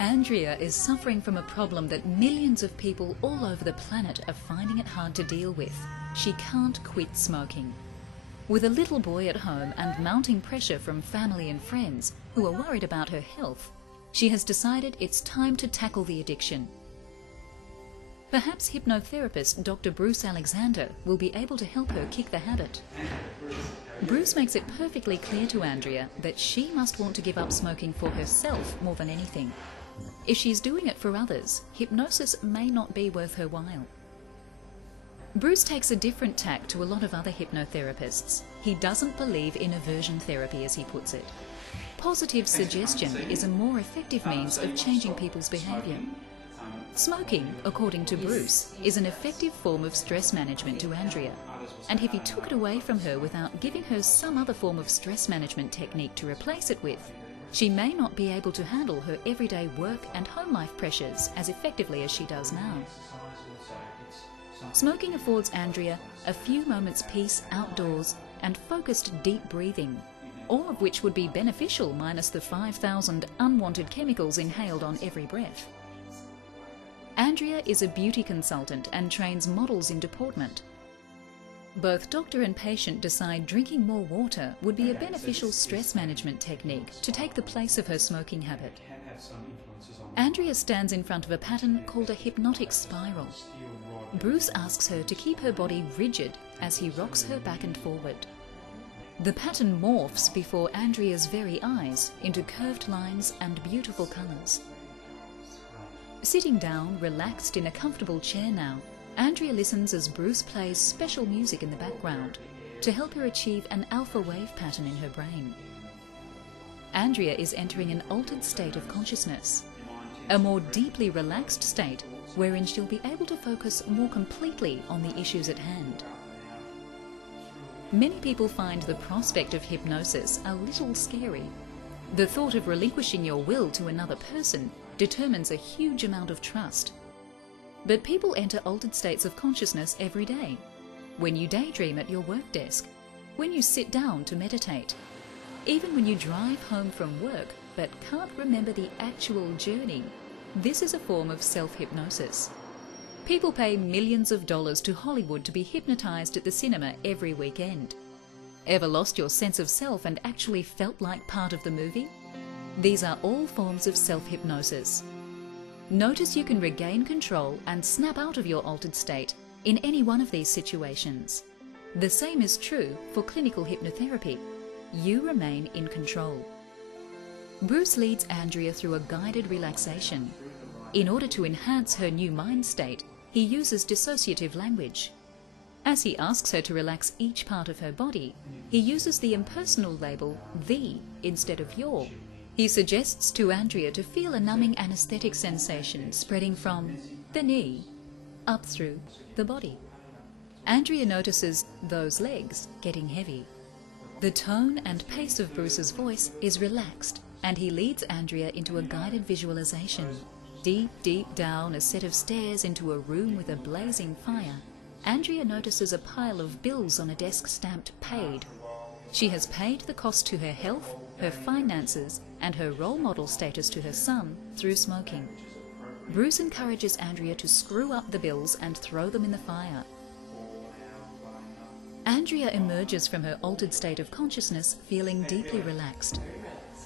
Andrea is suffering from a problem that millions of people all over the planet are finding it hard to deal with. She can't quit smoking. With a little boy at home and mounting pressure from family and friends who are worried about her health, she has decided it's time to tackle the addiction. Perhaps hypnotherapist Dr. Bruce Alexander will be able to help her kick the habit. Bruce makes it perfectly clear to Andrea that she must want to give up smoking for herself more than anything. If she's doing it for others, hypnosis may not be worth her while. Bruce takes a different tack to a lot of other hypnotherapists. He doesn't believe in aversion therapy, as he puts it. Positive suggestion is a more effective means of changing people's behaviour. Smoking, according to Bruce, is an effective form of stress management to Andrea, and if he took it away from her without giving her some other form of stress management technique to replace it with, she may not be able to handle her everyday work and home life pressures as effectively as she does now. Smoking affords Andrea a few moments peace outdoors and focused deep breathing, all of which would be beneficial minus the 5,000 unwanted chemicals inhaled on every breath. Andrea is a beauty consultant and trains models in deportment. Both doctor and patient decide drinking more water would be a beneficial stress management technique to take the place of her smoking habit. Andrea stands in front of a pattern called a hypnotic spiral. Bruce asks her to keep her body rigid as he rocks her back and forward. The pattern morphs before Andrea's very eyes into curved lines and beautiful colours. Sitting down, relaxed in a comfortable chair now, Andrea listens as Bruce plays special music in the background to help her achieve an alpha wave pattern in her brain. Andrea is entering an altered state of consciousness, a more deeply relaxed state wherein she'll be able to focus more completely on the issues at hand. Many people find the prospect of hypnosis a little scary. The thought of relinquishing your will to another person determines a huge amount of trust. But people enter altered states of consciousness every day. When you daydream at your work desk, when you sit down to meditate, even when you drive home from work but can't remember the actual journey, this is a form of self-hypnosis. People pay millions of dollars to Hollywood to be hypnotized at the cinema every weekend. Ever lost your sense of self and actually felt like part of the movie? These are all forms of self-hypnosis. Notice you can regain control and snap out of your altered state in any one of these situations. The same is true for clinical hypnotherapy. You remain in control. Bruce leads Andrea through a guided relaxation. In order to enhance her new mind state, he uses dissociative language. As he asks her to relax each part of her body, he uses the impersonal label "thee" instead of "your." He suggests to Andrea to feel a numbing anesthetic sensation spreading from the knee up through the body. Andrea notices those legs getting heavy. The tone and pace of Bruce's voice is relaxed, and he leads Andrea into a guided visualization. Deep, deep down a set of stairs into a room with a blazing fire, Andrea notices a pile of bills on a desk stamped "paid." She has paid the cost to her health, her finances, and her role model status to her son through smoking. Bruce encourages Andrea to screw up the bills and throw them in the fire. Andrea emerges from her altered state of consciousness feeling deeply relaxed.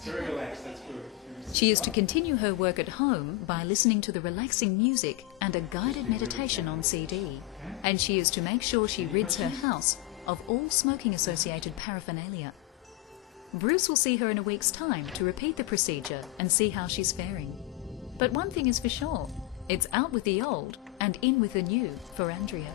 Very relaxed, that's good. She is to continue her work at home by listening to the relaxing music and a guided meditation on CD, and she is to make sure she rids her house of all smoking-associated paraphernalia. Bruce will see her in a week's time to repeat the procedure and see how she's faring. But one thing is for sure, it's out with the old and in with the new for Andrea.